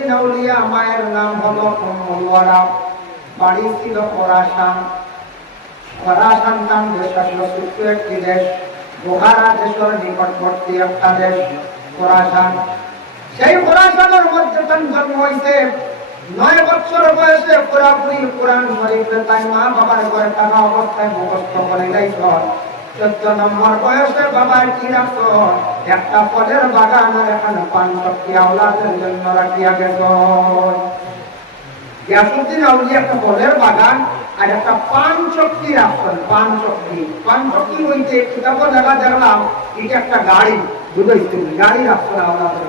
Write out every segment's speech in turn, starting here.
শামসুদ্দিন আউলিয়া মায়ের নাম হলো উম্মুল ওয়ারা, বাড়ি ছিল খোরাসান। খোরাসান নাম দেশ আসলো ছোট্ট একটি দেশ, বুখারা দেশের নিকটবর্তী একটা দেশ খোরাসান। সেই খোরাসানের মধ্যে তার জন্ম হয়েছে। 9 বছর বয়সে পুরাপুরি কোরআন শরীফে তাই মা বাবার ঘরে থাকা অবস্থায় মুখস্থ করে লাইছিল। 14 নম্বর বয়সে বাবার কি রাখছো, একটা ফলের বাগান আর এখানে 5 শক্তি আওলাদের জন্য রাখিয়া গেছ। গিয়াসউদ্দিন আউলিয়া একটা ফলের বাগান আর একটা 5 শক্তি রাখছেন। 5 শক্তি হইতে কিতাবে দেখা দেখলাম এটা একটা গাড়ি, বুঝাইছে গাড়ি রাখছেন আওলাদের।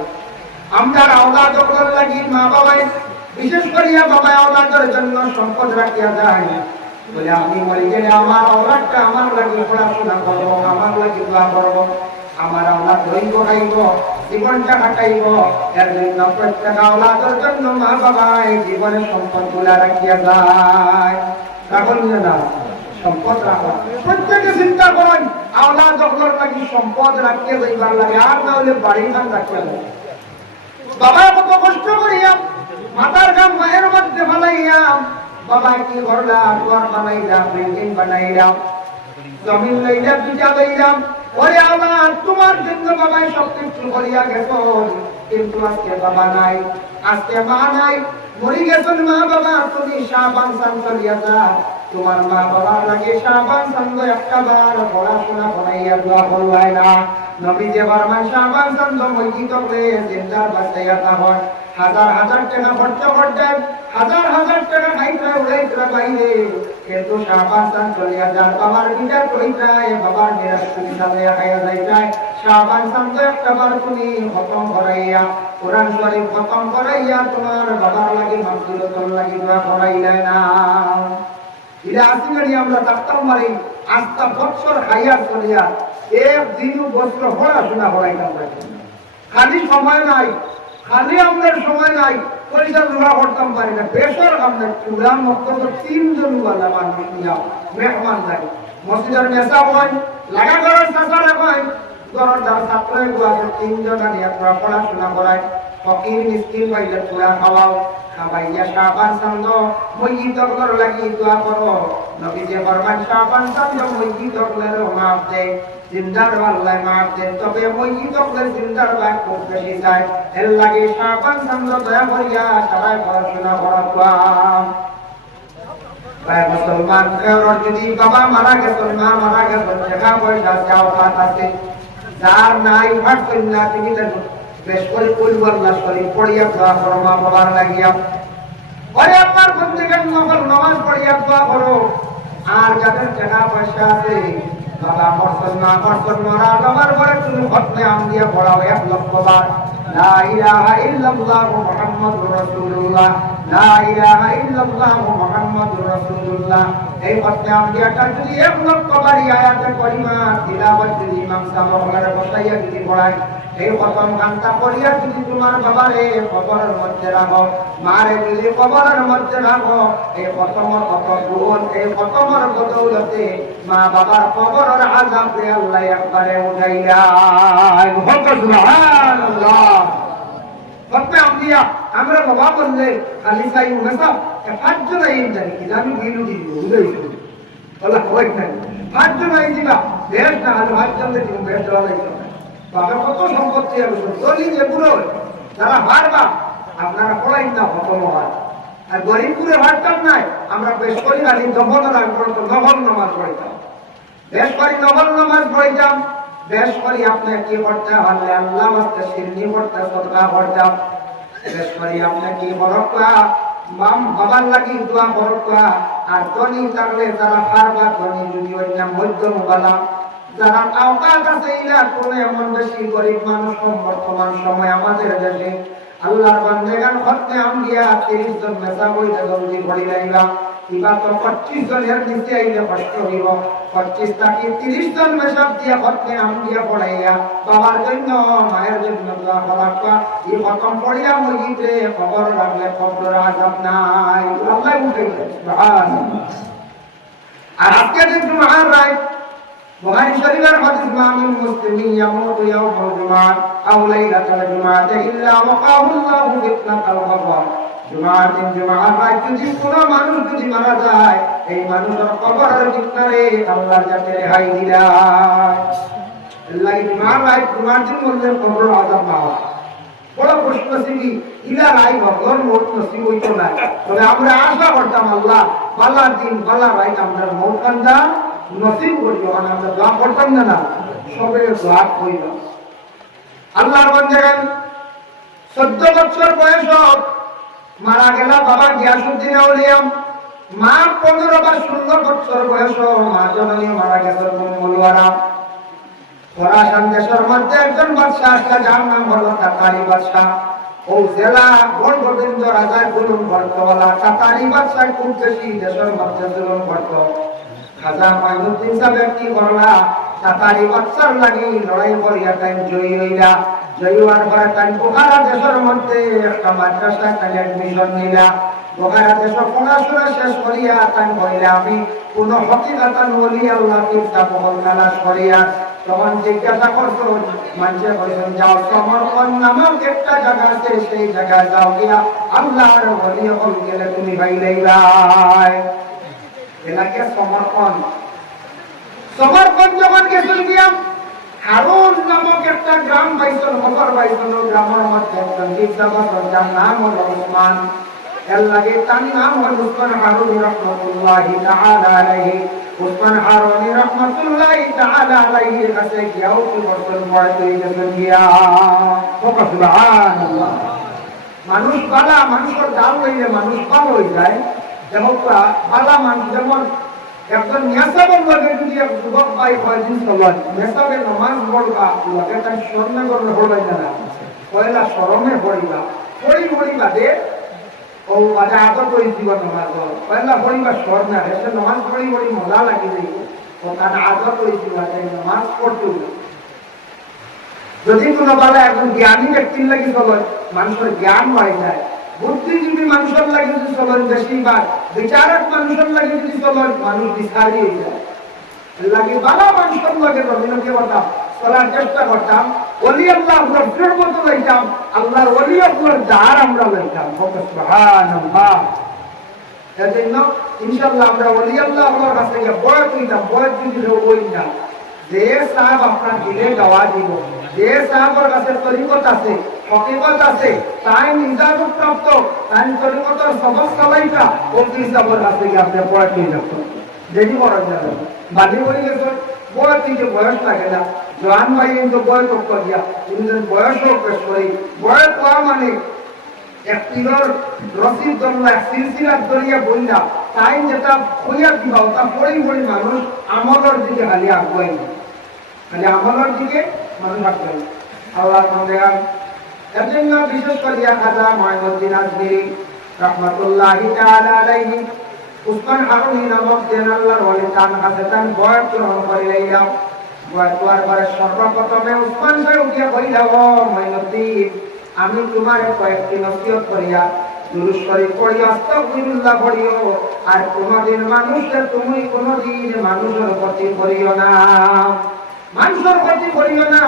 আমরা আওলাদ যখন লাগি মা বাবাই বিশেষ করিয়া বাবা আওলাদের জন্য সম্পদ রাখিয়া যায় বলে আমি মরে গেলে আমার আওলাদটা আমার লাগি পড়াশোনা করবো, আমার লাগি দোয়া করবো, আমার আওলাদ রইব খাইব জীবনটা কাটাইব। এর জন্য প্রত্যেক আওলাদের জন্য মা বাবা এই জীবনের সম্পদ গুলা রাখিয়া যায়। রাখুন না সম্পদ রাখো, প্রত্যেকে চিন্তা করেন আওলাদ যখন লাগি সম্পদ রাখিয়া যাইবার লাগে, আর না হলে বাড়ি খান রাখিয়া যায়। বাবা কত কষ্ট করিয়া মাথার গাম মায়ের মধ্যে বানাইয়া বাবা কি করলাম, ঘর বানাইলাম, বিল্ডিং বানাইলাম, জমিন লইলাম, পিঠা লইলাম। ওরে আওলাদ তোমার জন্য বাবাই সব কিছু করিয়া গেছ, কিন্তু আজকে বাবা নাই, আজকে মা নাই, মরি গেছেন মা বাবা। তুমি শাহবান সান চলিয়া যা, তোমার মা বাবার লাগে শাহবান সান একটা বার পড়াশোনা করাইয়া দোয়া করলাই না। নবী যে বারমান শাহবান সান মসজিদ করে জিন্দার বাঁচাইয়া তা হয়। হাজার হাজার টাকা খরচ করতেন, হাজার হাজার টাকা খাইতে উড়াইতে বাইরে, কিন্তু শাহবান সান চলিয়া যান বাবার বিচার করিতায়, বাবার নিরাশ সাথে খাইয়া যাইতায়। শাহবান সান তো একটা বার তুমি খতম করাইয়া কোরআন শরীফ খতম করাইয়া তোমার বাবার লাগি মাগফিরাতুল লাগি দোয়া করাইলে না। ইলা আসিগানি আমরা ডাক্তার মারি আস্তা বছর খাইয়া চলিয়া একদিন বছর পড়াশোনা করাইতাম না। খালি সময় নাই, খালি আমাদের সময় নাই, পয়সা জোড়া করতাম পারি না। বেসর আমরা চূড়া মক্তব্য 3 জন ওয়ালা মানুষ নিয়া মেহমান যায় মসজিদের নেশা হয়, লাগা ঘরের চাষারা হয়, ঘরের যারা ছাত্র 3 জন নিয়ে পড়াশোনা করায়। ফকির মিসকিন পাইলে পুরা খাওয়াও, খাওয়াইয়া শাহবান সান্দ মসজিদ দখলের লাগি দোয়া করো। নবী যে ফরমান শাহবান সান্দ মসজিদ দখলের মাফ দেয়, জিন্দার আল্লাহ মাফ দেন, তবে মসজিদ দখলের জিন্দার লাখ খুব বেশি চায়। এর লাগে শাহবান সান্দ দয়া করিয়া সবাই পড়াশোনা করাতাম। ভাই মুসলমান কেউর যদি বাবা মারা গেছেন, মা মারা গেছেন, টাকা পয়সা যাও কাজ আছে, যার নাই ভাবছেন না তিনি বেশ করে পরিবার শরীফ পড়িয়া দোয়া করো মা বাবার লাগিয়া। ওরে আপনার বন্ধুগণ নফল নামাজ পড়িয়া দোয়া করো। আর যাদের টাকা পয়সা আছে বাবা মরসন না মরসন মরা বাবার পরে তুমি খতমে আম দিয়া পড়াও 1 লক্ষ বার লা ইলাহা ইল্লাল্লাহ মুহাম্মাদুর রাসূলুল্লাহ, লা ইলাহা ইল্লাল্লাহ মুহাম্মাদুর রাসূলুল্লাহ। এই খতমে আম দিয়াটা যদি 1 লক্ষ বার আয়াতে করিমা তিলাওয়াত যদি ইমাম সাহেব ঘরে বসাইয়া যদি পড়ায়, এই খতম গানটা পড়িয়া যদি তোমার বাবারে কবরের মধ্যে রাখো, মারে যদি কবরের মধ্যে রাখো, এই খতমের কত গুণ, এই খতমের বদৌলতে মা বাবার কবরের আযাবকে আল্লাহ একবারে উঠাইয়া। সুবহানাল্লাহ। খতমে আম্বিয়া আমরা বাবা বললে খালি সাই মেসাব 5 জন আইন জানি কি আমি গিলু দিব বুঝাইছো আল্লাহ কই না 5 জন আইন দিবা বেশ না আর 5 জন দিন বেশ চলা যাইতো। বাবা কত সম্পত্তি আছে দলি যে পুরো যারা হারবা আপনারা পড়াই না খতম হয়। আর গরিবপুরে হারতাম নাই, আমরা বেশ করি খালি নফল নামাজ পড়িতাম, বেশ করি নফল নামাজ পড়িতাম, বেশ করি আপনি কি করতে হলে আল্লাহ বাস্তে সিন্নি করতে সদকা করতাম, বেশ করি আপনি কি বরকা মাম বাবার লাগি দোয়া বরকা। আর ধনী থাকলে যারা হারবা ধনী যদি অন্য মধ্যম বালা যারা আওকাত আছে ইলা কোন এমন বেশি গরিব মানুষ বর্তমান সময় আমাদের দেশে আল্লাহর বান্দাগান খতমে আম্বিয়া 30 জন মেসা বইতে জলদি পড়ি লাইবা কিবা তো 25 জনের নিচে আইলে কষ্ট হইব। 25 থেকে 30 জন মেসা দিয়া খতমে আম্বিয়া পড়াইয়া বাবার জন্য মায়ের জন্য দোয়া করা। এই খতম পড়িয়া মসজিদে খবর রাখলে কবরের আযাব নাই, আল্লাহ উঠাইছে। সুবহানাল্লাহ। আর আজকে যে জুমার রাত বুখারী শরীফের হাদিস মামিন মুসলিমিন ইয়ামুতু ইয়াওমাল জুমআহ আও লাইলাতাল জুমআতি ইল্লা ওয়াকাহুল্লাহু ফিতনাতাল কবর। জুমার দিন জুমার রাত যদি কোনো মানুষ যদি মারা যায়, এই মানুষের কবরের ভিতরে আল্লাহ যাতে রেহাই দিলাম। আল্লাহ জুমার রাত জুমার দিন বললে কবর আযাব পাওয়া বড় প্রশ্ন ছিল, ইলা রাই ভগর মত নসিব হইতো না। তবে আমরা আশা করতাম আল্লাহ বালা দিন বালা রাত আমরা মত কান্দা নসিব করিও। আমরা দোয়া করতাম না, সবে দোয়া করিল। আল্লাহর বান্দাগণ 14 বছর বয়স মারা গেল বাবা গিয়াসউদ্দিন আউলিয়া। মা 15 বা 16 বছর বয়স মা জননী মারা গেছে মঙ্গলওয়ারা। খোরাসান দেশের মধ্যে একজন বাদশাহ আসা, যার নাম হলো তাতারি বাদশাহ। ও জেলা গণগোবিন্দ রাজার জুলুম করতওয়ালা তাতারি বাদশাহ খুব বেশি দেশের মধ্যে জুলুম করত। খাজা মাইনুদ্দিন সাহেব কি করলা, তাতারি বাদশার লাগি লড়াই করিয়া তাই জয়ী হইলা। জয়ী হওয়ার পরে তাই বোখারা দেশের মধ্যে একটা মাদ্রাসায় তাই অ্যাডমিশন নিলা। বোখারা দেশের পড়াশোনা শেষ করিয়া তাই বলিলা আমি কোন হকিকাতান ওলি আল্লাহ কিতাব তালাশ করিয়া। তখন জিজ্ঞাসা করতো মানুষে বলছেন যাও সমরকন্দ নামক একটা জায়গা আছে, সেই জায়গায় যাও গিয়া আল্লাহর ওলি হল গেলে তুমি পাইলেই ভাই। এলাকে সমরকন্দ। সমরকন্দ যখন গেছিল গিয়া হারুন নামক একটা গ্রাম পাইছিল, খবর পাইছিল গ্রামের মধ্যে একজন বিদ্যাবসর যার নাম হলো উসমান। এর লাগে তার নাম হল উসমান হারুন রহমতুল্লাহি তাআলা আলাইহি। উসমান হারুন রহমতুল্লাহি তাআলা আলাইহির কাছে গিয়াও কি বর্তন বয়স হয়ে গেছে গিয়া। সুবহানাল্লাহ। মানুষ বালা মানুষের দাল হইলে মানুষ পাল হয়ে যায়। যেমন বালা মানুষ যেমন একজন মেসাবের লগে যদি এক যুবক ভাই কয়েকদিন চলেন, মেসাবের নমাজ পড়বা লগে তাই স্বর্ণে করলে হবাই না, পয়লা শরমে পড়িবা পড়িবা দে ও বাজে আদর করে জীবন নমাজ পয়লা পড়িবা স্বর্ণে এসে নমাজ পড়ি মজা লাগি যাইব ও তার আদর করে দিবা তাই নমাজ পড়তে। যদি কোনো বালা একজন জ্ঞানী ব্যক্তির লাগি চলেন, মানুষের জ্ঞান হয়ে যায়। বুদ্ধিজীবী মানুষের লাগে যদি চলেন, বেশিরভাগ বিচারক মানুষের লাগে যদি চলেন, মানুষ বিচারই হয়ে যায়। লাগে বালা মানুষের লাগে রবীন্দ্রকে করতাম চলার চেষ্টা করতাম, ওলি আল্লাহ রব্বের মতো লইতাম, আল্লাহর ওলি আল্লাহর দ্বার আমরা লইতাম। সুবহানাল্লাহ। এজন্য ইনশাআল্লাহ আমরা ওলি আল্লাহ আল্লাহর কাছে গিয়ে বয় কইতাম, বয় যদি হই না যে সাহেব আপনার দিলে গাওয়া দিব, যে সাহেবের কাছে তরিকত আছে হকিকত আছে, তাই নিজাদত প্রাপ্ত, তাই তরিকতের সবক সবাইটা ওই সাহেবের কাছে গিয়ে আপনি বয় কই যাবেন। দেরি করা যাবে বাদি বলে গেছে বয় থেকে বয়স লাগে না। জওয়ান ভাই কিন্তু বয় তক্ক দিয়া তুমি যদি বয়স হোক করি বয় কোয়া মানে এক তিলর রসিদ দল্লা সিলসিলার দরিয়া বইলা তাই যেটা হইয়া দিবা তা পড়ি মানুষ আমলের দিকে খালি আগুয়াই না, খালি আমলের দিকে মানুষ আগুয়াই। আল্লাহ মন্দিরান এর জন্য বিশেষ করিয়া খাজা মাইনুদ্দিন আজমিরি রহমতুল্লাহি তাআলা আলাইহি উসমান হারুনি নামক দেন আল্লাহর ওলি তার কাছে তান বয় গ্রহণ করে লইলাম। বয় তোয়ার পরে সর্বপ্রথমে উসমান সাহেব উঠিয়া কইলা, ও মাইনুদ্দিন আমি তোমার কয়েকটি নসিহত করিয়া দুরূদ শরীফ পড়িয়া আস্তাগফিরুল্লাহ পড়িও, আর কোনদিন মানুষের তুমি কোনদিন মানুষের ক্ষতি করিও না, মানুষের ক্ষতি করিও না।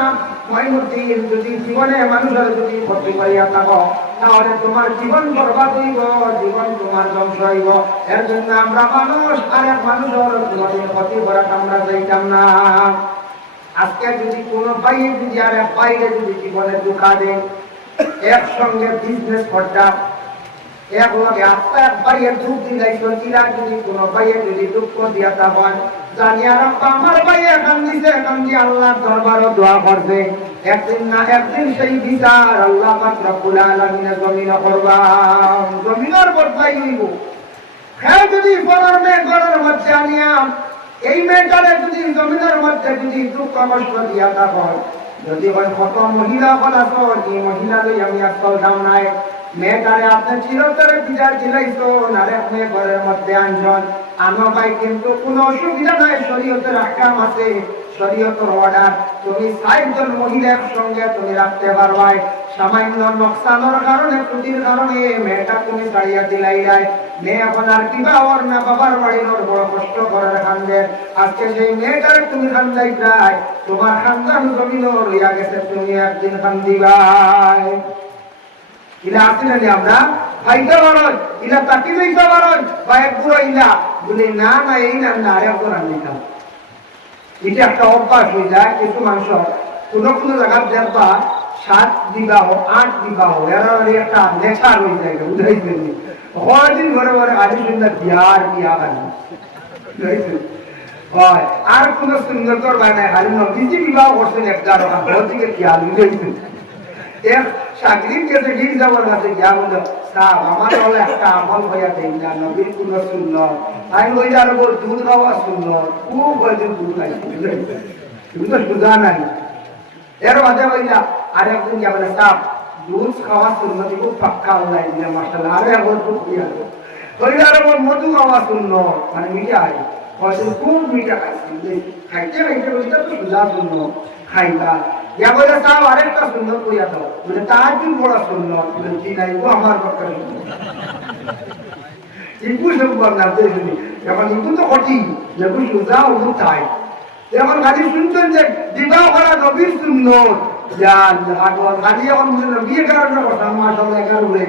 মাইনুদ্দিন যদি জীবনে মানুষের যদি ক্ষতি করিয়া থাকো তাহলে তোমার জীবন বরবাদ হইব, জীবন তোমার ধ্বংস হইব। এর জন্য আমরা মানুষ আর এক মানুষের কোনদিন ক্ষতি করাটা আমরা চাইতাম না। আজকে যদি কোনো ভাইয়ে যদি আর এক ভাইকে যদি জীবনে ধোঁকা দেয়, একসঙ্গে বিজনেস করতাম, এক লগে আস্তে এক ভাইয়ে দুঃখ দিলাই চলছিলা, যদি কোনো ভাইয়ে যদি দুঃখ দিয়া হয় জানিয়া রাখবা আমার ভাই এখন দিছে, এখন যে আল্লাহর দরবারও দোয়া করবে, একদিন না একদিন সেই বিচার আল্লাহ পাক রব্বুল আলামিনের জমিনে করবা, জমিনের বদলাই হইব। হ্যাঁ যদি পরের মেয়ে ঘরের মধ্যে আনিয়া এই মেয়েটারে যদি জমিনের মধ্যে যদি দুঃখ কষ্ট দিয়া হয়, যদি হয় কত মহিলা বলা তো এই মহিলা লই আমি আজকাল দাম নাই, মেয়েটারে আপনি চিরতরে বিচার দিলাইছো নারে আপনি ঘরের মধ্যে আনজন আমার ভাই, কিন্তু কোনো অসুবিধা নাই, শরীয়তের আহকাম আছে, শরীয়তের অর্ডার, তুমি ৬০ জন মহিলার সঙ্গে তুমি রাখতে পারবাই। সামান্য নকশানোর কারণে ত্রুটির কারণে মেয়েটা তুমি ছাড়িয়া দিলাই যায়, মেয়ে এখন আর কিবা ওর না বাবার বাড়ির ওর বড় কষ্ট করার খান্দে আজকে সেই মেয়েটার তুমি খান্দাই যাই তোমার খান্দান জমিন রইয়া গেছে তুমি একদিন খান্দিবাই ইলা আসলে আমরা খাইতে পারো ইলা তাকি লইতে পারো বা এক বুড়ো ইলা বলে না না এই না না আরে ওরা নিতাম এটা একটা অভ্যাস হয়ে যায় কিছু মানুষ কোনো কোনো জায়গায় দেখবা 7 বিবাহ 8 বিবাহ এরা একটা নেশার হয়ে যায় বুঝাইছেন কদিন ঘরে ঘরে আজ সুন্দর বিয়ার বিয়া বানি হয় আর কোন সুন্দর বানায় হারি নবীজি বিবাহ করছেন একটা ভৌতিকের খেয়াল বুঝাইছেন এক সাগরিক কাছে গির যাওয়ার কাছে গিয়া বলল সাহ আমার হলে একটা আমল হইয়া দেই না নবীর কোন সুন্দর আমি ওই যার উপর দুধ খাওয়া সুন্দর খুব হয়তো দুধ খাইছি তুমি তো সুধা নাই এর মাঝে বইলা আর একদিন গিয়া বলে সাহ দুধ খাওয়া সুন্দর খুব পাক্কা অনলাইন দিলে মাসাল আরে একবার খুব ইয়া ওই যার উপর মধু খাওয়া সুন্দর মানে মিঠাই হয়তো খুব মিঠা খাইছি খাইতে খাইতে বলতে তো সুধা সুন্দর খাইবা ইয়া বলে সাহ আরেকটা সুন্দর কইয়া দাও বলে তার কি বড় সুন্দর বলে কি নাই ও আমার পক্ষে ইকু সম্ভব না দেখুনি এখন ইকু তো কঠিন যেকু সুজা ও তাই এখন খালি শুনছেন যে বিবাহ করা নবীর সুন্দর জান আগর খালি এখন বিয়ে করার কথা মাশাআল্লাহ এগারো হয়ে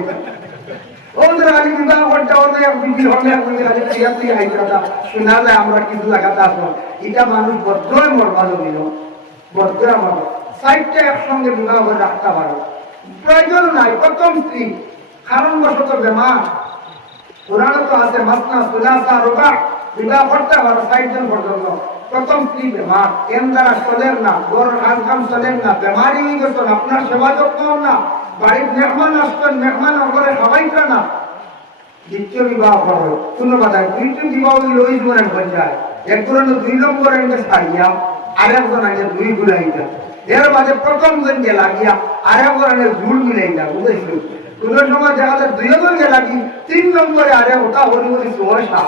ওদের খালি বিবাহ করতে হলে বিবি হলে খালি তিয়াতি আইতা শোনা যায় আমরা কিছু লাগাতে আসবো এটা মানুষ বদ্ধই মরবাদ হইল বদ্ধ আমার সাইডটা একসঙ্গে বিবাহ করে রাখতে পারো প্রয়োজন নাই প্রথম স্ত্রী কারণবশত বেমার পুরানো তো আছে মাসনা সুলাসা রোগা বিবাহ করতে পারো 60 জন পর্যন্ত প্রথম স্ত্রী বেমার এর দ্বারা চলেন না গড় কাম চলেন না বেমারি হয়ে গেছেন আপনার সেবা যত্ন না বাড়ির মেহমান আসবেন মেহমান ঘরে খাওয়াইতে না দ্বিতীয় বিবাহ করো কোনো কথা দ্বিতীয় বিবাহ ওই জীবনের পর্যায়ে এক ধরনের 2 নম্বর এনে ছাড়িয়া আরেকজন আগে 2 ঘুরাইটা এর মাঝে প্রথম জন গে লাগিয়া আরেকজন আগে ঝুল মিলাইটা বুঝেছিল কোন সময় দেখা যায় 2 জন গে লাগি 3 নম্বরে আরে ওটা হরি হরি সোহসা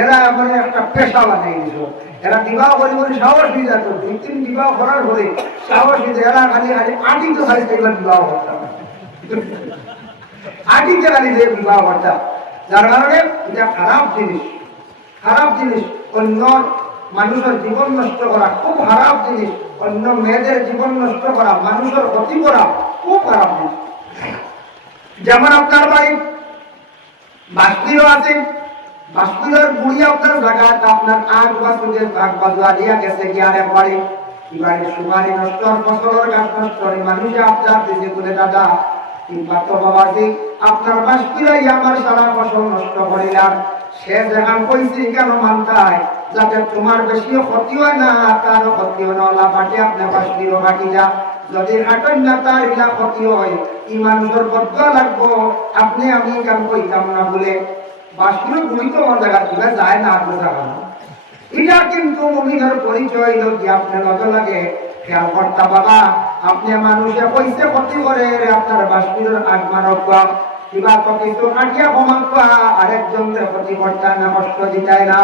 এরা মানে একটা পেশা বানাই দিল এরা বিবাহ করি বলে সাহস দিয়ে যেত 2-3 বিবাহ করার পরে সাহস দিয়ে এরা খালি আটি তো খালি সেগুলো বিবাহ করতাম আটিতে খালি যে বিবাহ করতাম যার কারণে এটা খারাপ জিনিস অন্য মানুষের জীবন নষ্ট করা খুব খারাপ জিনিস অন্য মেয়েদের জীবন নষ্ট করা মানুষের ক্ষতি করা খুব খারাপ জিনিস যেমন আপনার বাড়ি বাস্তিও আছে বাস্তির বুড়ি আপনার জায়গাটা আপনার আগ বাসুদের ভাগ বাজুয়া দিয়া গেছে কি আর একবারে এবারে সুপারি নষ্ট ফসলের গাছ নষ্ট মানুষে আপনার দিতে বলে দাদা কিংবা তো বাবাজি আপনার বাস্তিরাই আমার সারা ফসল নষ্ট করিলাম সে যেখান কইছি কেন মানতায় যাতে তোমার বেশিও ক্ষতি হয় না তারও ক্ষতি হয় না লাফাটে আপনার বাস্তিরও বাকি যা যদি হাঁটেন না তার ইলা ক্ষতি হয় ই মানুষের বদ্ধ লাগবো আপনি আমি কেন কইতাম না বলে বাস্তিরও গুলি তো আমার জায়গা তুলে যায় না আপনার জায়গা এটা কিন্তু মুমিনের পরিচয় লোক যে আপনার নজর লাগে খেয়াল করতা বাবা আপনি মানুষে কইছে ক্ষতি করে আপনার বাস্তির আগমা রক্ষা কিবা তো কিছু কাটিয়া কমাক্কা আরেকজনের ক্ষতি করতে না কষ্ট দিতাই না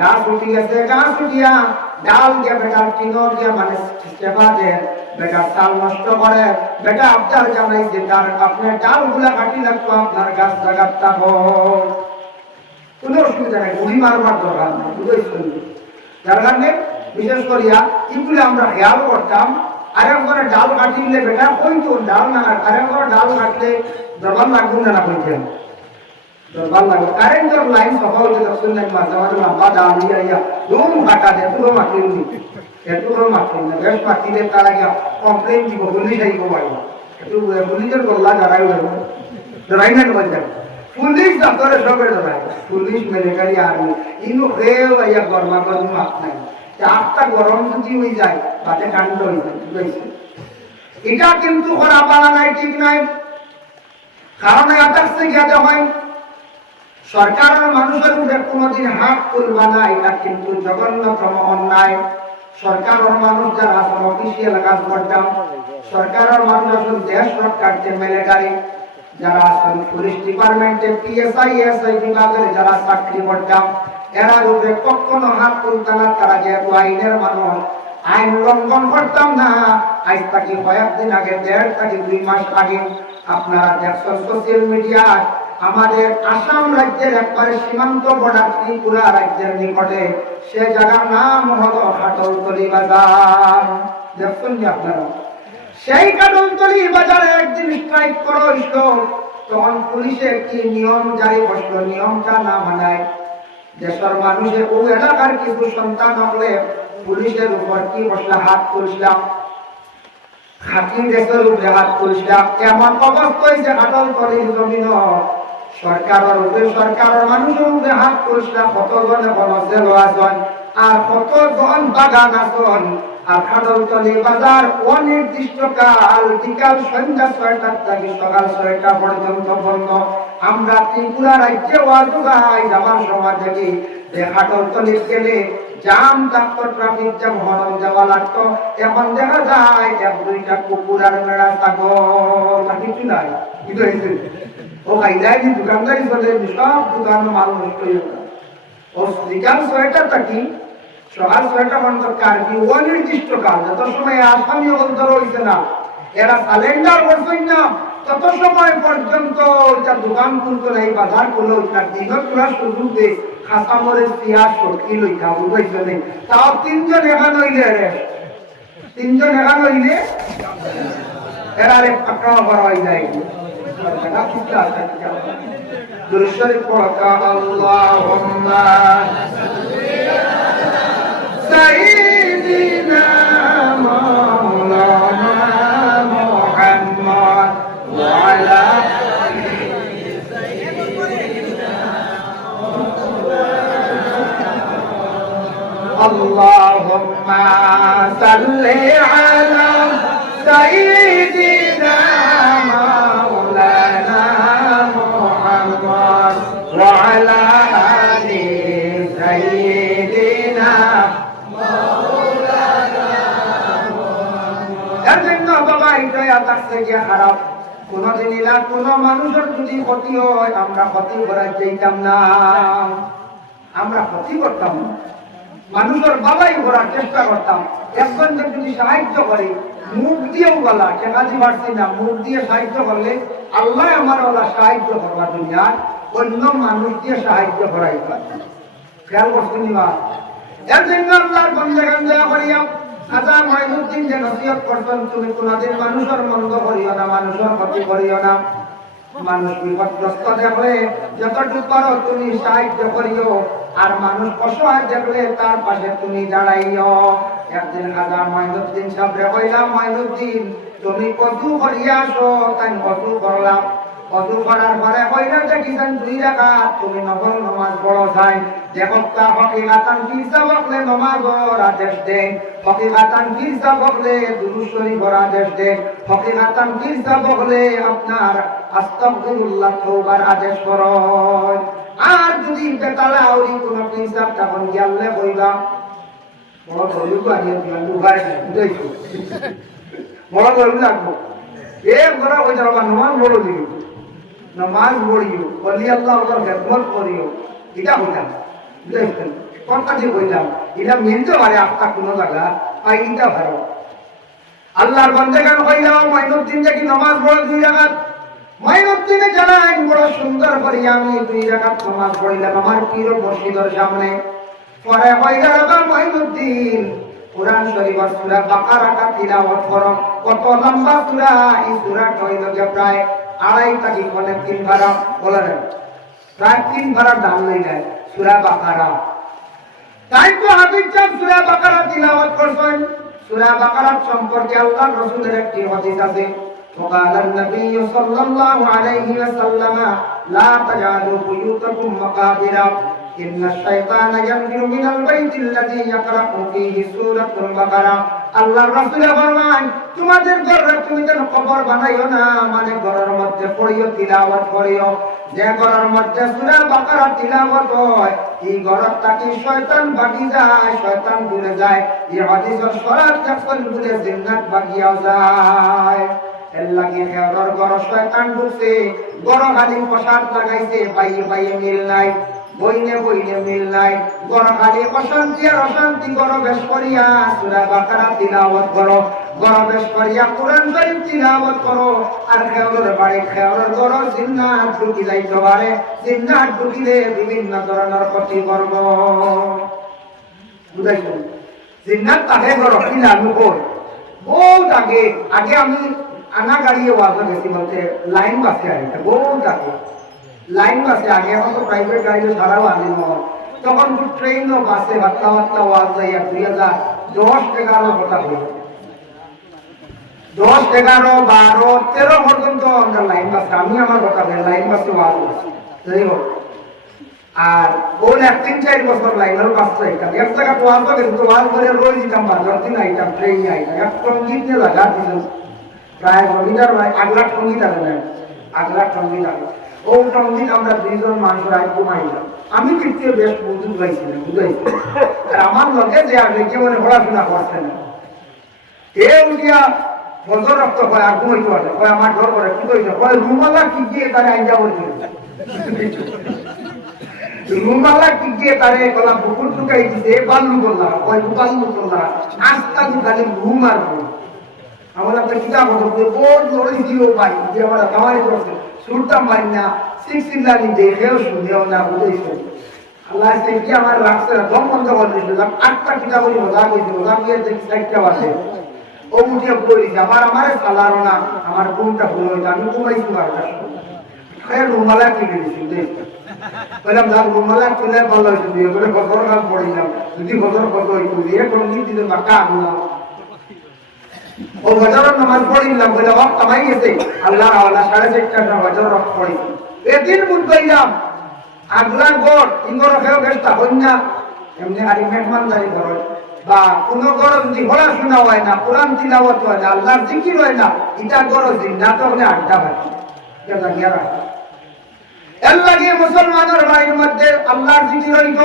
গাছ উঠি গেছে গাছ উঠিয়া ডাল দিয়ে বেটার টিনো দিয়ে মানে চেপা দিয়ে বেটার চাল নষ্ট করে বেটা আপনার জানাইছে তার আপনার ডাল গুলা কাটি লাগতো আপনার গাছ জাগাত থাকো কোনো অসুবিধা নেই গুলি মারবার দরকার নেই বুঝেছেন যার কারণে বিশেষ করিয়া এগুলো আমরা খেয়াল করতাম আরেকবার ডাল কাটি দিলে বেটা কইতো ডাল না আরেকবার ডাল কাটলে দরবার লাগবে না কইতেন দরবার লাগবে কারেন্টের লাইন সকাল হতে দর্শন লাইন মাঝে মাঝে লম্বা ডাল দিয়ে আইয়া দম কাটা দেয় পুরো মাটি নি একটু করে মাটি না বেশ মাটি দিয়ে তারা গিয়া কমপ্লেন দিব পুলিশ আইব পারব একটু পুলিশের গল্লা দাঁড়াই উঠব দাঁড়াই না বলতে পুলিশ দপ্তরে সবের দাঁড়ায় পুলিশ মিলিটারি আর্মি ইনু খেয়েও আইয়া গরমা গরম হাত নাই চাপটা গরম যদি হয়ে যায় তাতে কাণ্ড হয়ে যায় বুঝেছি এটা কিন্তু করা পালা নাই ঠিক নাই কারণ আটাশে গিয়াতে হয় সরকারের মানুষের উপরে কোনোদিন হাত তুলবা না এটা কিন্তু জঘন্যতম অন্যায় সরকারের মানুষ যারা আসলে অফিসিয়াল কাজ করতাম সরকারের মানুষ আসলে দেশ রক্ষার্থে মিলিটারি যারা আসলে পুলিশ ডিপার্টমেন্টে পিএসআই এসআই বিভাগের যারা চাকরি করতাম এরা উপরে কখনো হাত তুলতাম না তারা যেহেতু আইনের মানুষ আইন লঙ্ঘন করতাম না আজ থেকে কয়েকদিন আগে 1.5 থেকে 2 মাস আগে আপনারা দেখছেন সোশ্যাল মিডিয়ায় আমাদের আসাম রাজ্যের একবারে সীমান্ত বর্ডার ত্রিপুরা রাজ্যের নিকটে, সে জায়গার নাম হলো কাটলতলি বাজার। দেখুন যে আপনারা সেই কাটলতলি বাজারে একদিন স্ট্রাইক করা হইল, তখন পুলিশের কি নিয়ম জারি করলো, নিয়মটা না মানায় দেশের মানুষের ও এলাকার কিছু সন্তান হলে পুলিশের উপর কি বসলা, হাত তুলছিলাম, খাঁটি দেশের উপরে হাত তুলছিলাম। এমন অবস্থা হয়েছে কাটলতলির জমিন সরকারের উপরে, সরকারের মানুষের উপরে হাত তুলছিলাম। কতজন এখন জেল আছেন আর কতজন বাগান আছেন। আর কাটলতলি বাজার অনির্দিষ্ট কাল বিকাল সন্ধ্যা ৬টা থেকে সকাল ৬টা পর্যন্ত বন্ধ। আমরা ত্রিপুরা রাজ্যে ওয়াজুগায় যাওয়ার সময় দেখি যে কাটলতলি গেলে জাম থাকতো, ট্রাফিক জ্যাম হরণ যাওয়া লাগতো। এখন দেখা যায় ১-২টা কুকুর আর মেড়া ছাগল, কিছু নাই। কিন্তু ও খাইলাই দোকানদারি চলে, সব দোকান মাল নষ্ট হয়ে গেল। ও বিকাল ৬টা থাকি সকাল ৬টা পর্যন্ত কারফি, অনির্দিষ্ট কাল। যত সময় আসামি অন্তর হয়েছে না, এরা স্যালেন্ডার করছেন না, তত সময় পর্যন্ত ওইটা দোকান খুলতো না, এই বাজার খুলে ওইটা দিনের খোলার সুযোগে খাসামরের পেঁয়াজ সটকি লইতা বুঝাইছে নেই। তাও ৩ জন এখান হইলে রে, ৩ জন এখান হইলে এরা রে পাকা করা হয়ে যায়। দুরুশরীফ পড়া আল্লাহুম্মা সাইয়্যিদিনা মাওলানা মুহাম্মদ ওয়া আলা আল্লাহুম্মা সাল্লি আলা সাইয়্যিদিনা মাওলানা মুহাম্মদ ওয়া আলা আলি সাইয়্যিদিনা মাওলানা মুহাম্মদ। এজন্য বাবা এটা থাকছে কি খারাপ কোনদিন ইলা কোন মানুষের যদি ক্ষতি হয় আমরা ক্ষতি করার চাইতাম না, আমরা ক্ষতি করতাম না, মানুষের বাবাই করার চেষ্টা করতাম। একজন যদি সাহায্য করে মুখ দিয়েও বলা টেকাজি পারছি না, মুখ দিয়ে সাহায্য করলে আল্লাহ আমার ওলা সাহায্য করবা, দুনিয়ার অন্য মানুষ দিয়ে সাহায্য করাই খেয়াল করছেন না। এর জন্য আল্লাহর বন্দেগান দেয়া করিয়া খাজা মঈনুদ্দিন যে নসিহত করতেন, তুমি কোনদিন মানুষের মন্দ করিও না, মানুষের ক্ষতি করিও না, মানুষ বিপদগ্রস্ত দেখলে যতটুকু পারো তুমি সাহায্য করিও, আর মানুষ অসহায় দেখলে তার পাশে তুমি দাঁড়াইও। একদিন খাজা মঈনুদ্দিন সাহেবরে কইলাম, মঈনুদ্দিন তুমি কতু করিয়া আসো, তাই কতু করলাম। কতু করার পরে কইরা দেখিছেন 2 রাকাত তুমি নফল নামাজ পড়ো যাই। দেখো তা হকিকাতান ফিরসা বকলে নামাজের আদেশ দেন, হকিকাতান ফিরসা বকলে দুরূদ শরীফের আদেশ দেন, হকিকাতান ফিরসা বকলে আপনার আস্তাগফিরুল্লাহ তওবার আদেশ করেন। আর যদি বেতালা ওই কোন ফিরসা তখন গেলে কইবা বড় ধরিও আনিয়ে দিলাম দুবাই দেখো বড় ধরিও লাগবো এক বড় হয়ে যাবা নামাজ বড় দিও, নামাজ পড়িও, বলি আল্লাহ ওর খেদমত করিও, এটা হইতাম দেখেন কথা দিয়ে বললাম এটা মিলতে পারে আপনার কোনো জায়গা আর এটা ভালো। আল্লাহর বন্দেগান কইলাম মঈনুদ্দিন যে কি নামাজ পড়ে 2 রাকাত, মঈনুদ্দিনে জানাই বড় সুন্দর করে আমি 2 রাকাত নামাজ পড়িলাম আমার পীর মুর্শিদের সামনে। পরে কইলা বাবা মঈনুদ্দিন কুরআন শরীফের সূরা বাকারা তিলাওয়াত করো। কত লম্বা সূরা, এই সূরাটা হইল যে প্রায় 2.5 থেকে 3 পারা, বলা যায় প্রায় 3 পারা দাম লই যায় সূরা বাকারা। তাই তো হাফিজ সাহেব সূরা বাকারা তিলাওয়াত করছেন। সূরা বাকারা সম্পর্কে আল্লাহর রাসূলের একটি হাদিস আছে, وقال النبي صلى الله عليه وسلم لا تجعلوا بيوتكم مقابر إن الشيطان ينفر من البيت الذي يقرأ فيه سورة البقرة। আল্লাহর রাসূল ফরমান তোমাদের ঘরে তুমি যেন কবর বানাইও না, মানে ঘরের মধ্যে পড়িও তিলাওয়াত করিও, যে ঘরের মধ্যে সূরা বাকারা তিলাওয়াত হয় এই ঘরের থেকে শয়তান ভাগি যায়, শয়তান দূরে যায়। এই হাদিসের সরাত যখন বলে জান্নাত ভাগিয়া যায়। এর লাগি ঘরের ঘর শয়তান ঢুকছে, ঘর খালি প্রসাদ লাগাইছে, পাইয়ে পাইয়ে মিল নাই। বইনে বইনে মিল নাই, গড় খালি অশান্তি আর অশান্তি। গড় বেশ করিয়া সূরা বাকারা তিলাওয়াত করো, গড় বেশ করিয়া কোরআন শরীফ তিলাওয়াত করো। আর খেওরের বাড়ি খেওরের গড় জিন্নাত ঢুকি যাইতে পারে, জিন্নাত ঢুকিলে বিভিন্ন ধরনের ক্ষতি করব। বুঝাইছো? জিন্নাত তাকে গড় কিনা আমি কই বহুত আগে আগে আমি আনা গাড়িয়ে ওয়াজা গেছি, বলতে লাইন বাসে আইটা বহুত আগে লাইন বাসে আগে, এখন তো প্রাইভেট গাড়িতে ছাড়াও আনি নয়। তখন তো ট্রেন ও বাসে বার্তা বার্তা ওয়াজ যাইয়া 2010-11 কথা হইল, 10, 11, 12, 13 পর্যন্ত আমরা লাইন বাসে, আমি আমার কথা বলি লাইন বাসে ওয়াজ করছি। যাই হোক, আর ওর 3-4 বছর লাইনের বাসটা আইতাম, এক জায়গা ওয়াজ গেছি তো ওয়াজ করে রোজ দিতাম, বাজার দিন আইতাম, ট্রেনে আইতাম। এক সঙ্গীত নিয়ে লাগা দিল প্রায় সঙ্গীতার 8 লাখ সঙ্গীত আছে না, 8 লাখ সঙ্গীত আছে। ও সঙ্গীত আমরা 2 জন মানুষ রায় ঘুমাইলাম। আমি কিন্তু বেশ মজুদ পাইছিলাম, বুঝাইছি। আর আমার লগে যে আগে কেউ পড়াশোনা করছে না, কেউ উঠিয়া বছর রক্ত হয় আর ঘুমাইতে পারে, হয় আমার ঘর করে কি কইছে, হয় রুমালা কি দিয়ে তারা আইজা বলছে, রুমালা কি দিয়ে তারে কলা পুকুর ঢুকাই দিছে, বাল্লু করলা, হয় বাল্লু করলা, আস্তা ঢুকালে ঘুম আর ঘুম। আমার একটা কিতাব হতো বোর্ড লড়ি দিও পাই, যে আমরা কামারি করছে শুনতাম পাই না, সিক্সিল্লানি দেখেও শুনেও না, বুঝেছো? আল্লাহ সে কি আমার রাখছে না, দম বন্ধ করে দিয়েছিলাম। 8টা কিতাব বলি মজা করেছি, মজা দিয়ে দেখি 4টা বাজে ও উঠে পড়েছি। আমার সালারও না, আমার ঘুমটা ভুল হয়েছে, আমি ঘুমাইছি 12টার সময়। রুমালা কিনে দিয়েছি, দেখছি বললাম যাক রুমালা কিনে ভালো হয়েছে, দিয়ে বলে বছর কাল পড়িলাম, যদি বছর কত হইতো দিয়ে টঙ্গি দিতে বাক্কা আনলাম। ও বজরের নামাজ পড়িলাম, বলে ওয়াক্ত কামাই গেছে, আল্লাহ আল্লাহ 4:30টার বজর রক্ত পড়েছি। এদিন বুঝলাম আগলা গড় ইঙ্গর খেয়েও বেশটা হইনা, এমনি আর মেহমানদারি করো বা কোন গড় যদি পড়াশোনা হয় না, কোরআন তিলাওয়াত হয় না, আল্লাহর জিকির হয় না, এটা গড় জিন্দা তো হলে আড্ডা বাকি জানিয়া রাখা। এর লাগে মুসলমানের বাড়ির মধ্যে আল্লাহর জিকির হইত,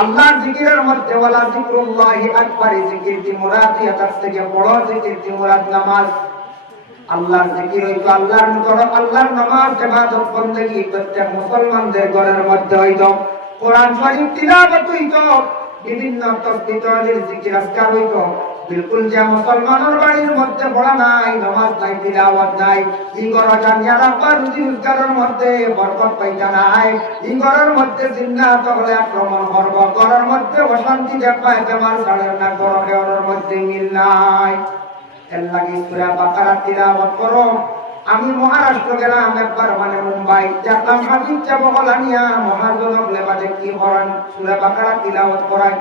আল্লাহর জিকিরের মধ্যে ওয়ালা জিকরুল্লাহি আকবার, জিকির কি মুরাদ, তার থেকে বড় জিকির কি মুরাদ নামাজ। আল্লাহর জিকির হইতো, আল্লাহর নিকট আল্লাহর নামাজ ইবাদত বندگی প্রত্যেক মুসলমানদের ঘরের মধ্যে হইতো। কোরআন শরীফ তিলাওয়াত হইতো, বিভিন্ন তাসবিহ তাহলিল জিকির আজকার হইতো। বিলকুল যে মুসলমানের বাড়ির মধ্যে পড়া নাই, নামাজ নাই, তিলাওয়াত নাই, ইঙ্গর জানিয়া রাখবার রুজি রোজগারের মধ্যে বরকত পাইতা নাই, ইঙ্গরের মধ্যে জিন্নাত হলে আক্রমণ করব, ঘরের মধ্যে অশান্তি দেখবা, বেমার ছাড়ের না, ঘরের মধ্যে মিল নাই। এর লাগি সূরা বাকারা তিলাওয়াত করো। আমি মহারাষ্ট্র গেলাম একবার, মানে মুম্বাই, দেখলাম হাফিজ সাহেব বলানিয়া মহাজনক লেবাদে কি করেন, সূরা বাকারা তিলাওয়াত করায়।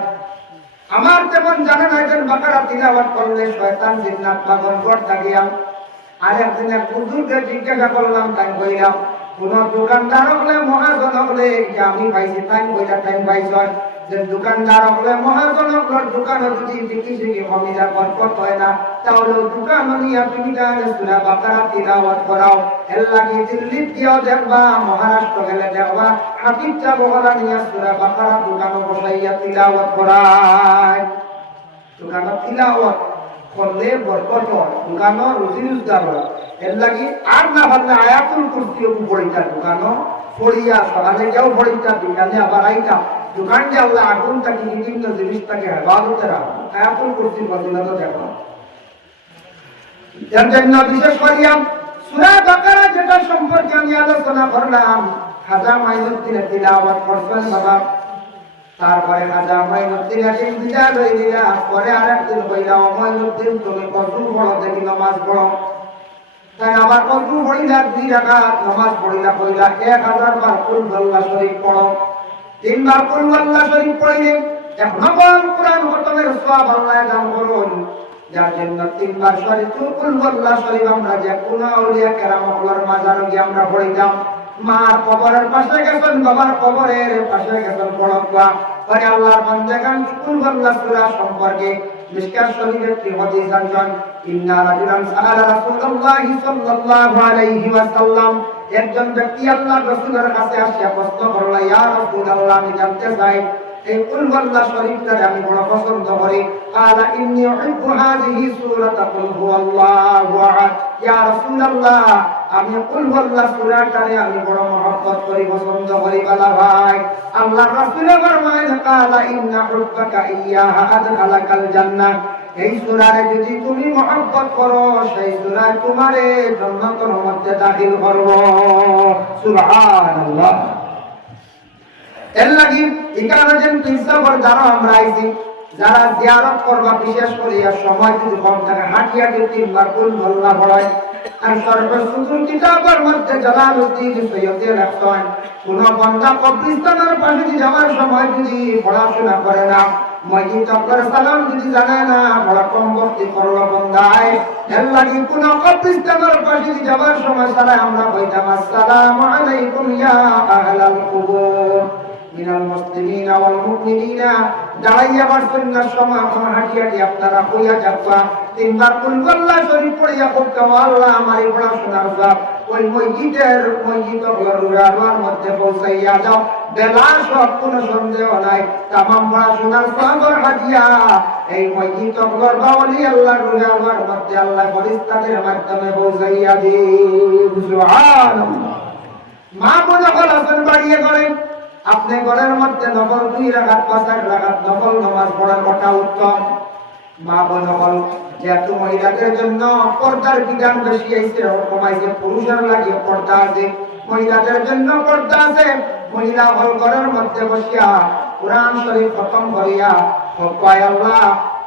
আমার তেমন জানা নাই যে বাকারা তিলাওয়াত করলে শয়তান জিন্নাত পাগল করতে গিয়া। আর একদিন এক বুজুর্গকে জিজ্ঞাসা করলাম, তাই কইলাম কোন দোকানদার হলে মহাজন হলে আমি পাইছি, তাই কইলা তাই পাইছ যে দোকানদার হলে মহাজন হল, দোকানে যদি বিক্রি শিখি কমিরা বরকত হয় না, তাহলে দোকান নিয়ে তুমি তাহলে সূরা বাকারা তিলাওয়াত করাও। এর লাগি দিল্লি গিয়েও দেখবা, মহারাষ্ট্র গেলে দেখবা হাফিজ সাহেব বলা নিয়ে সূরা বাকারা দোকানে বসাইয়া তিলাওয়াত করায়। দোকানে তিলাওয়াত করলে বরকত হয়, দোকানে রুজি রোজগার হয়। এর লাগি আর না ভাবলে আয়াতুল কুরসিও পড়িতা, দোকানে পড়িয়া সকালে যাও পড়িতা, দোকানে আবার আইতা। দোকান যে আল্লাহ আগুন থাকি বিভিন্ন জিনিসটাকে হেফাজতে রাখো, আয়াতুল কুরসির ফজিলত দেখো। এর জন্য বিশেষ করিয়া সূরা বাকারা যেটা সম্পর্কে আমি আলোচনা করলাম, খাজা মাইনুদ্দিনের তিলাওয়াত করছেন বাবা। তারপরে খাজা মাইনুদ্দিনের বিদায় হয়ে দিলা, পরে আরেকদিন কইলা ও মাইনুদ্দিন তুমি কসু পড়ো, দেখি নামাজ পড়ো। তাই আবার কসু পড়িলা 2 রাকাত, নামাজ পড়িলা কইলা 1000 বার কুল আল্লাহ শরীফ পড়ো। 3 বার কুল আল্লাহ শরীফ পড়িলে 1 নম্বর কোরআন খতমের সওয়াব আল্লাহ দান করুন। যার জন্য 3 বার শরীফ কুল আল্লাহ শরীফ আমরা যে কোন আউলিয়া কেরামুল্লাহর মাজারে গিয়ে আমরা পড়িতাম, মার কবরের পাশে গেছেন, বাবার কবরের পাশে গেছেন, পড়বা পরে আল্লাহর বান্দাগান কুল আল্লাহ সূরা সম্পর্কে মিশকাত শরীফের একটি হাদিস আনছেন, ইন্না রাজুলান সাআলা রাসূলুল্লাহি সাল্লাল্লাহু আলাইহি ওয়াসাল্লাম, একজন ব্যক্তি আল্লাহর রাসূলের কাছে আসিয়া প্রশ্ন করল, ইয়া রাসূলুল্লাহ আমি জানতে চাই এই কুল হুয়াল্লাহ শরীফটা আমি বড় পছন্দ করি। قال إني أحب هذه سورة قل هو الله أحد ইয়া রাসূলুল্লাহ আমি কুল হুয়াল্লাহ সূরাটারে আমি বড় মহব্বত করি, পছন্দ করি। বলা ভাই আল্লাহর রাসূল ফরমায় قال إن حبك إياها أدخلك الجنة এই সূরারে যদি তুমি মহব্বত করো সেই সূরা তোমারে জান্নাতের মধ্যে দাখিল করব। সুবহানাল্লাহ। এর লাগি এখানে যেন তিনসাফর যারা আমরা আইছি যারা জিয়ারত করবা বিশেষ করে সময় যদি কম থাকে হাঁটিয়া তিনবার কুল হুয়াল্লাহ পড়ায়। আর সর্বসুন্দর কিতাবের মধ্যে জালালউদ্দিন সৈয়দী রাখছেন কোন বান্দা কবরস্থানের পাশে যাওয়ার সময় যদি পড়াশোনা করে না মসজিদ আপনার সালাম যদি জানে না বড় কম ভক্তি করলো বন্দায়। এর লাগি কোন কবরস্থানের পাশে যাওয়ার সময় সারা আমরা কইতাম আসসালামু আলাইকুম ইয়া আহলাল কুবুর মিনাল মুসলিমিনা ওয়াল মুমিনিনা। দাঁড়াইয়া বাসনার সময় আমার হাঁটি আপনারা কইয়া যাবা তিনবার কুল হুয়াল্লাহ শরীফ পড়িয়া করতে আল্লাহ আমার পড়াশোনার সব ওই মসজিদের মধ্যে পৌঁছাইয়া যাও। বেলা সব কোন সন্দেহ নাই তামাম পড়াশোনার সবর হাজিয়া এই মসজিদ বাউলি আল্লাহর রুহার মধ্যে আল্লাহ ফেরেশতাদের মাধ্যমে পৌঁছাইয়া দিন। সুবহানাল্লাহ। মা বোন হল আছেন বাড়িয়ে করেন আপনি ঘরের মধ্যে নফল 2 রাকাত 5 রাকাত নফল নামাজ পড়ার কথা উত্তম। মা বোন হল যেহেতু মহিলাদের জন্য পর্দার বিধান বেশি আইছে কমাইছে, পুরুষের লাগে পর্দা আছে, মহিলাদের জন্য পর্দা আছে। মহিলা হল ঘরের মধ্যে বসিয়া কোরআন শরীফ খতম করিয়া কয় আল্লাহ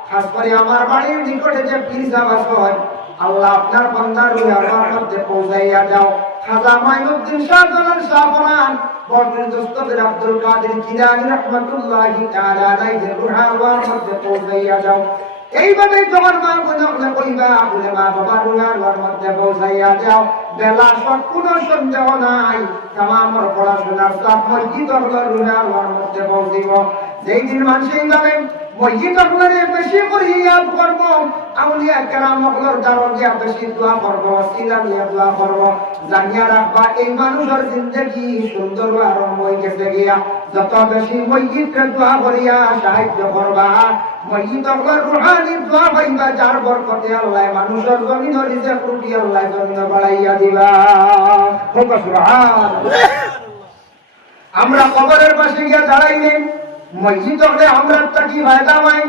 খাস করে আমার বাড়ির নিকটে যে পীর সাহেব আছেন আল্লাহ আপনার বান্দার রুহের মধ্যে পৌঁছাইয়া যাও। খাজা মাইনুদ্দিন শাহ জালাল শাহ ফরান বরকত দস্তগীর আব্দুল কাদের জিলানী রাহমাতুল্লাহি তাআলা আলাইহির রুহের মধ্যে পৌঁছাইয়া যাও। এইভাবে তোমার মা বোনকে কইবা বলে মা বাবা রুহার মধ্যে পৌঁছাইয়া যাও। বেলা সব কোনো সন্দেহ নাই তামাম পড়াশোনার সব মসজিদের রুহার মধ্যে পৌঁছিব। যেই দিন মানুষ এইভাবে মসজিদ আপনারে বেশি করে ইয়াদ করব, আউলিয়া কেরামগুলোর দরজা বেশি দোয়া করব, ওসিলা নিয়ে দোয়া করব। জানিয়া রাখবা এই মানুষের জিন্দেগি সুন্দর আরম্ভ হয়ে গেছে গিয়া। যত বেশি মসজিদকে দোয়া করিয়া সাহায্য করবা মসজিদগুলোর রুহানি দোয়া পাইবা, যার বরকতে আল্লাহ মানুষের জমিন রিজিক রুটি আল্লাহ জমিন বাড়াইয়া দিবা। সুবহানাল্লাহ। আমরা কবরের পাশে গিয়া দাঁড়াইলে মসজিদে আমরা কি ফায়দা পাই?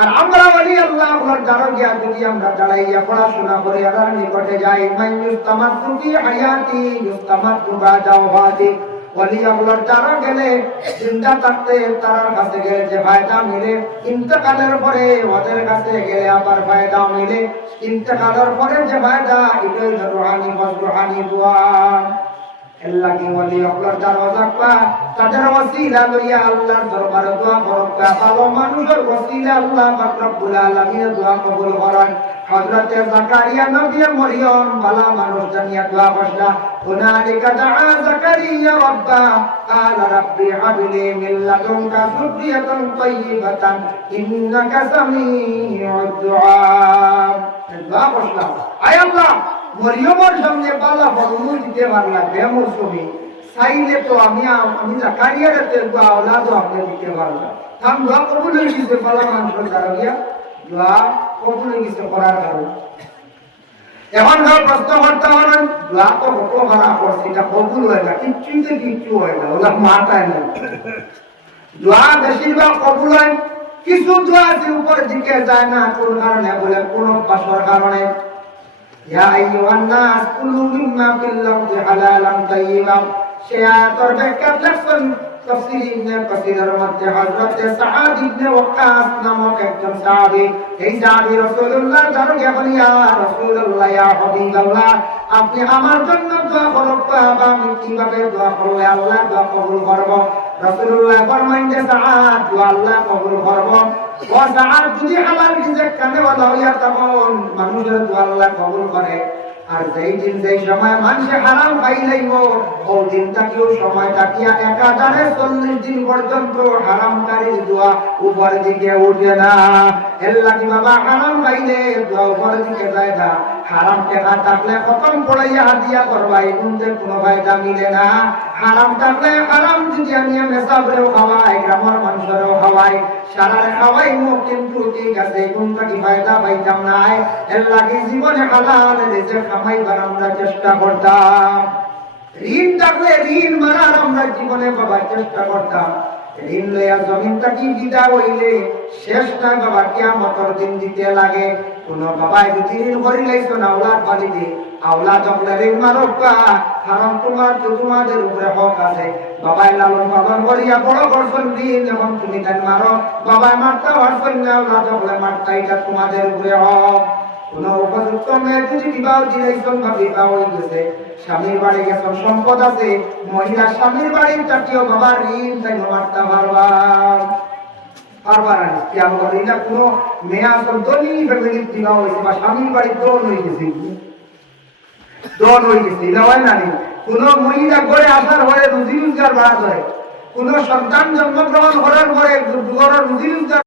আর আমরা বলি আল্লাহর দরজা যদি আমরা দাঁড়াইয়া পড়াশোনা করে আল্লাহর নিকটে যাই মাইয়ুস্তামাতু ফি হায়াতি ইউস্তামাতু বাদা ওয়াফাতি। ওলি আল্লাহর দ্বারা গেলে জিন্দা থাকতে তার কাছে গেলে যে ফায়দা মিলে, ইন্তেকালের পরে ওদের কাছে গেলে আবার ফায়দা মিলে। ইন্তেকালের পরে যে ফায়দা এটাই রুহানি দোয়া। আল্লাহ কি ওলি আল্লাহর দরজা পা তাদের ওসিলা লইয়া আল্লাহর দরবারে দোয়া করবা। ভালো মানুষের ওসিলা আল্লাহ পাক রব্বুল আলামিন দোয়া কবুল করেন। হযরত জাকারিয়া নবী মরিয়ম ভালো মানুষ জানিয়া দোয়া করলা। হুনালিকা দাআ জাকারিয়া রাব্বা ক্বালা রাব্বি হাবলি মিন লাদুনকা যুররিয়াতান তাইয়্যিবাতান ইন্নাকা সামিউদ দুআ। দোয়া করলা আয় আল্লাহ মরিয়মের সামনে বালা ফলমূল দিতে পারলাম বেমৌসুমি চাইলে তো আমি জাকারিয়ার দোয়া ওলাদও আপনি দিতে পারলাম। তাম দোয়া কবুল হয়ে গেছে বালা মানুষের দ্বারা গিয়া দোয়া কবুল হয়ে গেছে করার কারণে। এখন ধর প্রশ্ন করতে পারেন দোয়া তো কত খারাপ করছে এটা কবুল হয় না, কিচ্ছু হয় না, ওলা মাথায় না। দোয়া বেশিরভাগ কবুল হয়, কিছু দোয়া আছে উপরের দিকে যায় না কোন কারণে বলে কোন পাশার কারণে। ইয়া আইয়ুহান নাস কুলু মিম্মা ফিল আরদি হালালান তাইয়্যিবা। সে আয়াতের ব্যাখ্যা লেখছেন তাফসীর ইবনে কাসীরের মধ্যে হযরত সাআদ ইবনে ওয়াক্কাস নামক একজন সাহাবী। এই সাহাবী রাসূলুল্লাহ দরবারে বলেন ইয়া রাসূলুল্লাহ ইয়া হাবিবাল্লাহ আপনি আমার জন্য দোয়া করুন, আমি কিভাবে দোয়া করলে আল্লাহ দোয়া কবুল করব? রাসূলুল্লাহ ফরমাইন যে সাআদ দোয়া আল্লাহ কবুল করব। ও সাআদ যদি হালাল রিজিক কানে ওয়ালা হইয়া তখন মানুষের দোয়া আল্লাহ কবুল করে। আর যেই দিন যেই সময় মানুষে হারাম খাই লাইব ওই দিনটা কেউ সময় তাকিয়া 1040 দিন পর্যন্ত হারামকারীর দোয়া উপর দিকে উঠে না। এর লাগি বাবা হারাম খাইলে দোয়া উপরের দিকে যায় না। হারাম টাকা থাকলে খতম পড়াইয়া হাদিয়া করবাই কিন্তু কোনো ফায়দা মিলে না। হারাম থাকলে হারাম যদি আমি মেসাবরেও খাওয়াই, গ্রামের মানুষেরও খাওয়াই, সারা খাওয়াই মুখ কিন্তু ঠিক আছে, কোনটা কি ফায়দা পাইতাম নাই। এর লাগি জীবনে হালাল রেজে কামাইবার আমরা চেষ্টা করতাম। ঋণ থাকলে ঋণ মারার আমরা জীবনে বাবা চেষ্টা করতাম। ঋণ লইয়া জমিনটা কি বিদা হইলে শেষ না বাবা কিয়ামতের দিন দিতে লাগে। কোন বাবাই যদি ঋণ করি লাইছো না আওলাদ বাড়িতে, আওলাদ হলে ঋণ মারবা, কারণ তোমার তো তোমাদের উপরে হক আছে। বাবাই লালন পালন করিয়া বড় করছেন ঋণ, এবং তুমি তাই মারো, বাবাই মারতে পারছেন না, আওলাদ হলে মারতে, এটা তোমাদের উপরে হক। কোন উপযুক্ত মেয়ে যদি বিবাহ দিয়েছেন বা বিবাহ হয়ে গেছে, স্বামীর বাড়ি গেছেন, সম্পদ আছে, মহিলা স্বামীর বাড়ির চাটিও বাবার ঋণ তাই মারতে পারবা না। কি আমার এটা কোনো মেয়ে আসল দলি ফ্যামিলির বিবাহ হয়েছে বা স্বামীর বাড়ির দোন হয়ে গেছে, এটা হয় না। কোন মহিলা ঘরে আসার পরে রুজি রোজগার বাড়া করে, কোন সন্তান জন্মগ্রহণ করার পরে রুজি রোজগার